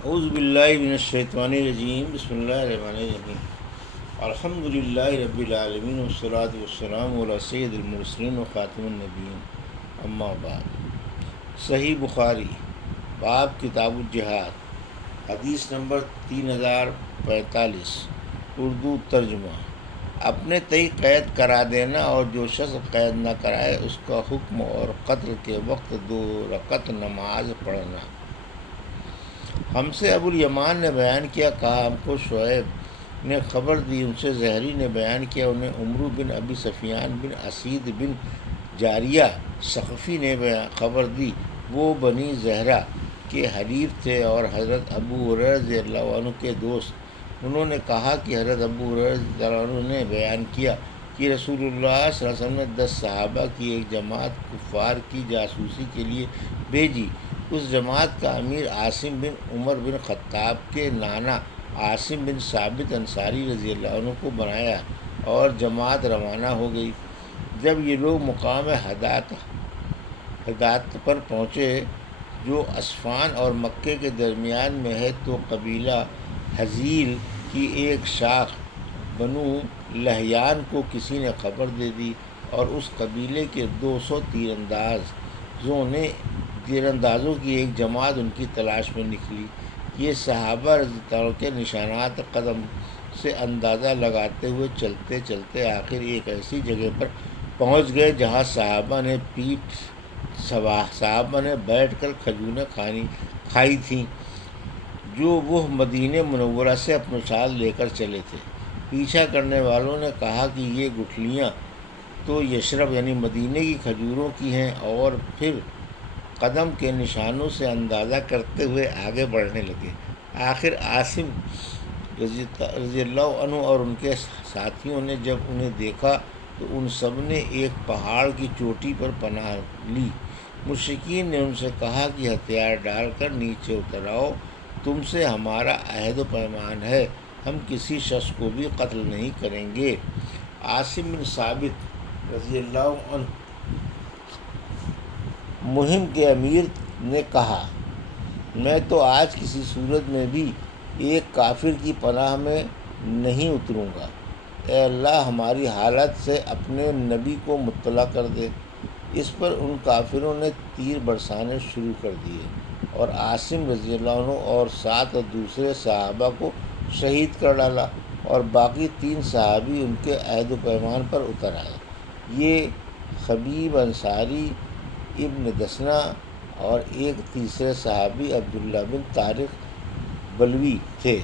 اعوذ باللہ من الشیطان الرجیم، بسم اللہ الرحمن الرحیم۔ الحمد للہ رب العالمین والصلاة والسلام علی سید المرسلین و خاتم النبیین، اما بعد۔ صحیح بخاری، باب کتاب الجہاد، حدیث نمبر 3045، اردو ترجمہ۔ اپنے تئی قید کرا دینا، اور جو شخص قید نہ کرائے اس کا حکم، اور قتل کے وقت 2 رکعت نماز پڑھنا۔ ہم سے ابو الیمان نے بیان کیا، کہا ہم کو شعیب نے خبر دی، ان سے زہری نے بیان کیا، انہیں عمرو بن ابی سفیان بن اسید بن جاریہ ثقفی نے خبر دی، وہ بنی زہرہ کے حلیف تھے اور حضرت ابو ہریرہ رضی اللہ عنہ کے دوست۔ انہوں نے کہا کہ حضرت ابو ہریرہ رضی اللہ عنہ نے بیان کیا کہ رسول اللہ صلی اللہ علیہ وسلم نے 10 صحابہ کی ایک جماعت کفار کی جاسوسی کے لیے بھیجی۔ اس جماعت کا امیر عاصم بن عمر بن خطاب کے نانا عاصم بن ثابت انصاری رضی اللہ عنہ کو بنایا، اور جماعت روانہ ہو گئی۔ جب یہ لوگ مقام حدات پر پہنچے، جو عصفان اور مکے کے درمیان میں ہے، تو قبیلہ حزیل کی ایک شاخ بنو لحیان کو کسی نے خبر دے دی، اور اس قبیلے کے 200 تیراندازوں کی ایک جماعت ان کی تلاش میں نکلی۔ یہ صحابہ رضی اللہ عنہ کے نشانات قدم سے اندازہ لگاتے ہوئے چلتے چلتے آخر ایک ایسی جگہ پر پہنچ گئے جہاں صحابہ نے بیٹھ کر کھجوریں کھائی تھیں، جو وہ مدینہ منورہ سے اپنے ساتھ لے کر چلے تھے۔ پیچھا کرنے والوں نے کہا کہ یہ گٹھلیاں تو یشرب یعنی مدینہ کی کھجوروں کی ہیں، اور پھر قدم کے نشانوں سے اندازہ کرتے ہوئے آگے بڑھنے لگے۔ آخر عاصم رضی اللہ عنہ اور ان کے ساتھیوں نے جب انہیں دیکھا تو ان سب نے ایک پہاڑ کی چوٹی پر پناہ لی۔ مشرکین نے ان سے کہا کہ ہتھیار ڈال کر نیچے اتر آؤ، تم سے ہمارا عہد و پیمان ہے، ہم کسی شخص کو بھی قتل نہیں کریں گے۔ عاصم بن ثابت رضی اللہ عنہ مہم کے امیر نے کہا، میں تو آج کسی صورت میں بھی ایک کافر کی پناہ میں نہیں اتروں گا۔ اے اللہ ہماری حالت سے اپنے نبی کو مطلع کر دے۔ اس پر ان کافروں نے تیر برسانے شروع کر دیے، اور عاصم رضی اللہ عنہ اور 7 دوسرے صحابہ کو شہید کر ڈالا، اور باقی 3 صحابی ان کے عہد و پیمان پر اتر آئے۔ یہ خبیب انصاری، ابن دسنہ اور ایک تیسرے صحابی عبداللہ بن طارق بلوی تھے۔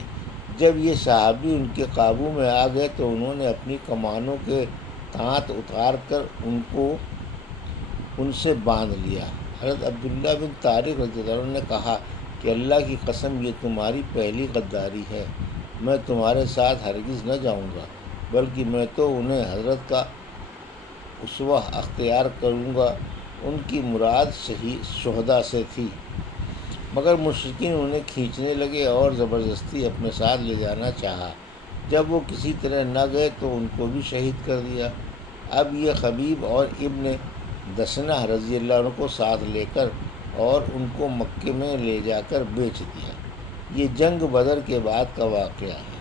جب یہ صحابی ان کے قابو میں آ گئے تو انہوں نے اپنی کمانوں کے تانت اتار کر ان سے باندھ لیا۔ حضرت عبداللہ بن طارق رضی اللہ عنہ نے کہا کہ اللہ کی قسم، یہ تمہاری پہلی غداری ہے، میں تمہارے ساتھ ہرگز نہ جاؤں گا، بلکہ میں تو انہیں حضرت کا اسوہ اختیار کروں گا۔ ان کی مراد شہداء سے تھی، مگر مشرکین انہیں کھینچنے لگے اور زبردستی اپنے ساتھ لے جانا چاہا۔ جب وہ کسی طرح نہ گئے تو ان کو بھی شہید کر دیا۔ اب یہ خبیب اور ابن دسنہ رضی اللہ عنہ کو ساتھ لے کر اور ان کو مکے میں لے جا کر بیچ دیا۔ یہ جنگ بدر کے بعد کا واقعہ ہے۔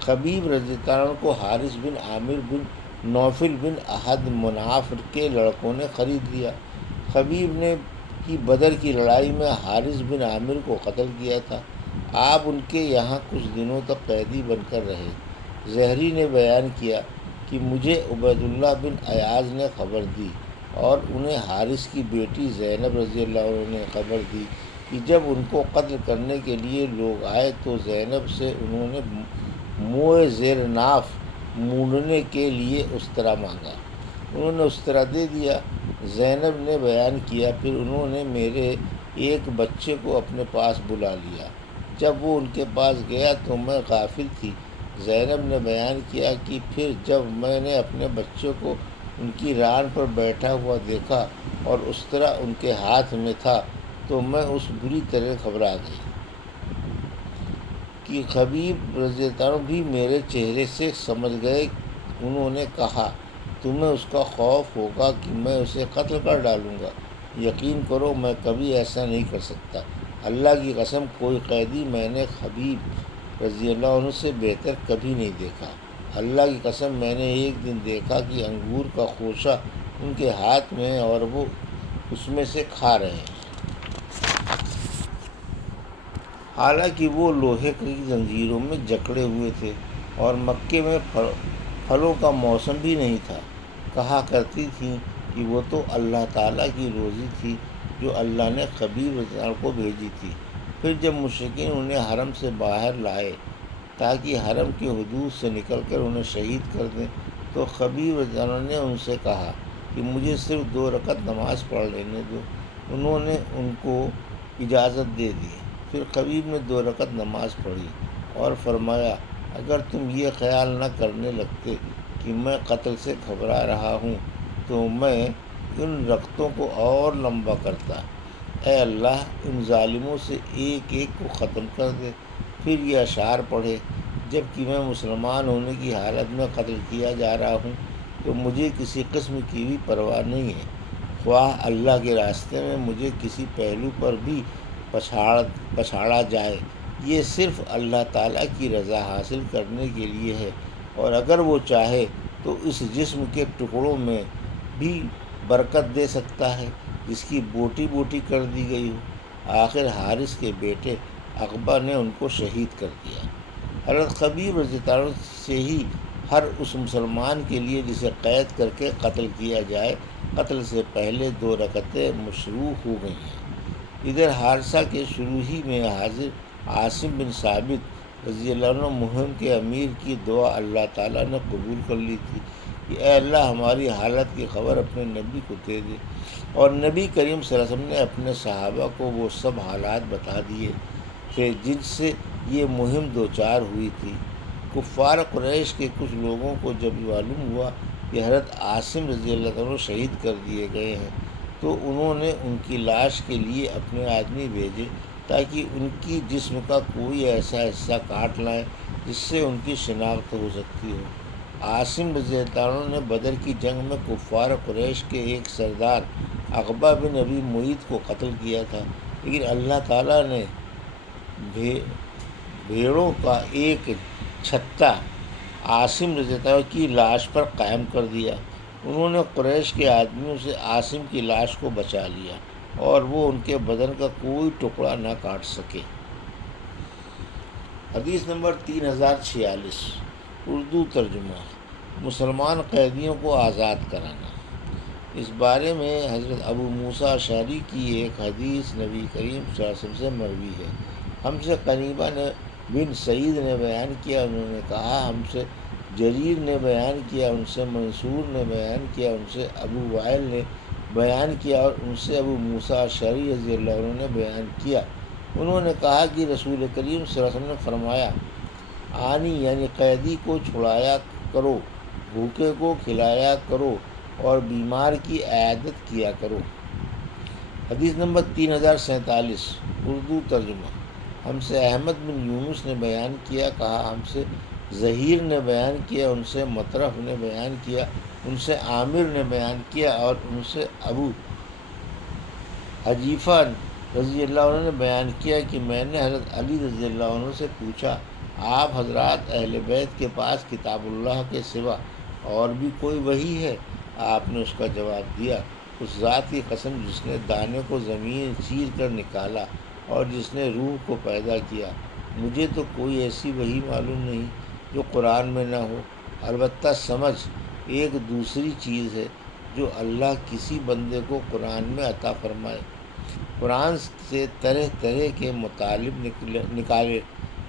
خبیب رضی اللہ عنہ کو حارث بن عامر بن نوفل بن احد مناف کے لڑکوں نے خرید لیا۔ خبیب نے کی بدر کی لڑائی میں حارث بن عامر کو قتل کیا تھا۔ آپ ان کے یہاں کچھ دنوں تک قیدی بن کر رہے۔ زہری نے بیان کیا کہ مجھے عبید اللہ بن ایاز نے خبر دی، اور انہیں حارث کی بیٹی زینب رضی اللہ عنہ نے خبر دی کہ جب ان کو قتل کرنے کے لیے لوگ آئے تو زینب سے انہوں نے موئے زیر ناف مونڈنے کے لیے استرا مانگا۔ انہوں نے استرا دے دیا۔ زینب نے بیان کیا، پھر انہوں نے میرے ایک بچے کو اپنے پاس بلا لیا۔ جب وہ ان کے پاس گیا تو میں غافل تھی۔ زینب نے بیان کیا کہ پھر جب میں نے اپنے بچے کو ان کی ران پر بیٹھا ہوا دیکھا اور استرا ان کے ہاتھ میں تھا تو میں اس بری طرح گھبرا گئی کہ خبیب رضی اللہ عنہ بھی میرے چہرے سے سمجھ گئے۔ انہوں نے کہا، تمہیں اس کا خوف ہوگا کہ میں اسے قتل کر ڈالوں گا۔ یقین کرو میں کبھی ایسا نہیں کر سکتا۔ اللہ کی قسم کوئی قیدی میں نے خبیب رضی اللہ عنہ سے بہتر کبھی نہیں دیکھا۔ اللہ کی قسم میں نے ایک دن دیکھا کہ انگور کا خوشہ ان کے ہاتھ میں ہے اور وہ اس میں سے کھا رہے ہیں، حالانکہ وہ لوہے کی زنجیروں میں جکڑے ہوئے تھے اور مکے میں پھلوں کا موسم بھی نہیں تھا۔ کہا کرتی تھیں کہ وہ تو اللہ تعالیٰ کی روزی تھی جو اللہ نے خبیب رضی اللہ عنہ کو بھیجی تھی۔ پھر جب مشرکین انہیں حرم سے باہر لائے تاکہ حرم کی حدود سے نکل کر انہیں شہید کر دیں، تو خبیب رضی اللہ عنہ نے ان سے کہا کہ مجھے صرف 2 رکعت نماز پڑھ لینے دو۔ انہوں نے ان کو اجازت دے دی۔ پھر خبیب نے 2 رکعت نماز پڑھی اور فرمایا، اگر تم یہ خیال نہ کرنے لگتے کہ میں قتل سے گھبرا رہا ہوں تو میں ان رکعتوں کو اور لمبا کرتا۔ اے اللہ، ان ظالموں سے ایک ایک کو ختم کر دے۔ پھر یہ اشعار پڑھے، جب کہ میں مسلمان ہونے کی حالت میں قتل کیا جا رہا ہوں تو مجھے کسی قسم کی بھی پرواہ نہیں ہے، خواہ اللہ کے راستے میں مجھے کسی پہلو پر بھی پچھاڑا جائے، یہ صرف اللہ تعالیٰ کی رضا حاصل کرنے کے لیے ہے، اور اگر وہ چاہے تو اس جسم کے ٹکڑوں میں بھی برکت دے سکتا ہے جس کی بوٹی بوٹی کر دی گئی ہو۔ آخر حارث کے بیٹے عقبہ نے ان کو شہید کر دیا۔ حضرت خبیب رضی اللہ عنہ سے ہی ہر اس مسلمان کے لیے جسے قید کر کے قتل کیا جائے، قتل سے پہلے 2 رکعتیں مشروع ہو گئی ہیں۔ ادھر حارثہ کے شروع ہی میں حاضر عاصم بن ثابت رضی اللہ عنہ مہم کے امیر کی دعا اللہ تعالیٰ نے قبول کر لی تھی کہ اے اللہ، ہماری حالت کی خبر اپنے نبی کو دے دے، اور نبی کریم صلی اللہ علیہ وسلم نے اپنے صحابہ کو وہ سب حالات بتا دیے تھے جن سے یہ مہم دوچار ہوئی تھی۔ کفار قریش کے کچھ لوگوں کو جب معلوم ہوا کہ حضرت عاصم رضی اللہ عنہ شہید کر دیے گئے ہیں تو انہوں نے ان کی لاش کے لیے اپنے آدمی بھیجے تاکہ ان کی جسم کا کوئی ایسا حصہ کاٹ لائیں جس سے ان کی شناخت ہو سکتی ہو۔ عاصم رضی اللہ عنہ نے بدر کی جنگ میں کفار قریش کے ایک سردار عقبہ بن ابی معیط کو قتل کیا تھا، لیکن اللہ تعالیٰ نے بھیڑوں کا ایک چھتا عاصم رضی اللہ عنہ کی لاش پر قائم کر دیا۔ انہوں نے قریش کے آدمیوں سے عاصم کی لاش کو بچا لیا اور وہ ان کے بدن کا کوئی ٹکڑا نہ کاٹ سکے۔ حدیث نمبر 3046، اردو ترجمہ: مسلمان قیدیوں کو آزاد کرانا۔ اس بارے میں حضرت ابو موسیٰ اشعری کی ایک حدیث نبی کریم صلی اللہ علیہ وسلم سے مروی ہے۔ ہم سے قنیبہ بن سعید نے بیان کیا، انہوں نے کہا ہم سے جریر نے بیان کیا، ان سے منصور نے بیان کیا، ان سے ابو وائل نے بیان کیا اور ان سے ابو موسیٰ اشعری رضی اللہ عنہ نے بیان کیا۔ انہوں نے کہا کہ رسول کریم صلی اللہ علیہ وسلم نے فرمایا، آنی یعنی قیدی کو چھڑایا کرو، بھوکے کو کھلایا کرو اور بیمار کی عیادت کیا کرو۔ حدیث نمبر 3047، اردو ترجمہ: ہم سے احمد بن یونس نے بیان کیا، کہا ہم سے ظہیر نے بیان کیا، ان سے مطرف نے بیان کیا، ان سے عامر نے بیان کیا اور ان سے ابو حذیفہ رضی اللہ عنہ نے بیان کیا کہ میں نے حضرت علی رضی اللہ عنہ سے پوچھا، آپ حضرات اہل بیت کے پاس کتاب اللہ کے سوا اور بھی کوئی وحی ہے؟ آپ نے اس کا جواب دیا، اس ذات کی قسم جس نے دانے کو زمین چیر کر نکالا اور جس نے روح کو پیدا کیا، مجھے تو کوئی ایسی وحی معلوم نہیں جو قرآن میں نہ ہو۔ البتہ سمجھ ایک دوسری چیز ہے جو اللہ کسی بندے کو قرآن میں عطا فرمائے، قرآن سے طرح طرح کے مطالب نکالے،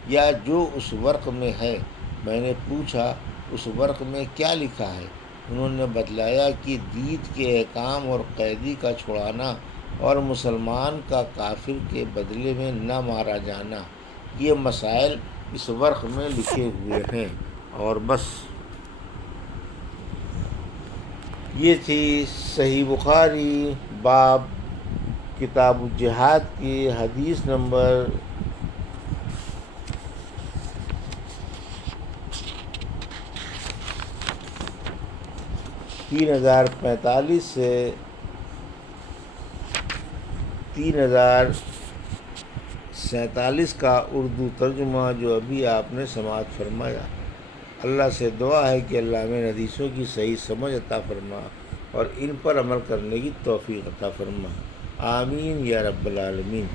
یا جو اس ورق میں ہے۔ میں نے پوچھا اس ورق میں کیا لکھا ہے؟ انہوں نے بتلایا کہ دید کے احکام اور قیدی کا چھڑانا اور مسلمان کا کافر کے بدلے میں نہ مارا جانا، یہ مسائل اس ورق میں لکھے ہوئے ہیں، اور بس۔ یہ تھی صحیح بخاری باب کتاب الجہاد کی حدیث نمبر 3045 سے 3000 47 کا اردو ترجمہ جو ابھی آپ نے سماعت فرمایا۔ اللہ سے دعا ہے کہ اللہ میں حدیثوں کی صحیح سمجھ عطا فرما اور ان پر عمل کرنے کی توفیق عطا فرما۔ آمین یا رب العالمین۔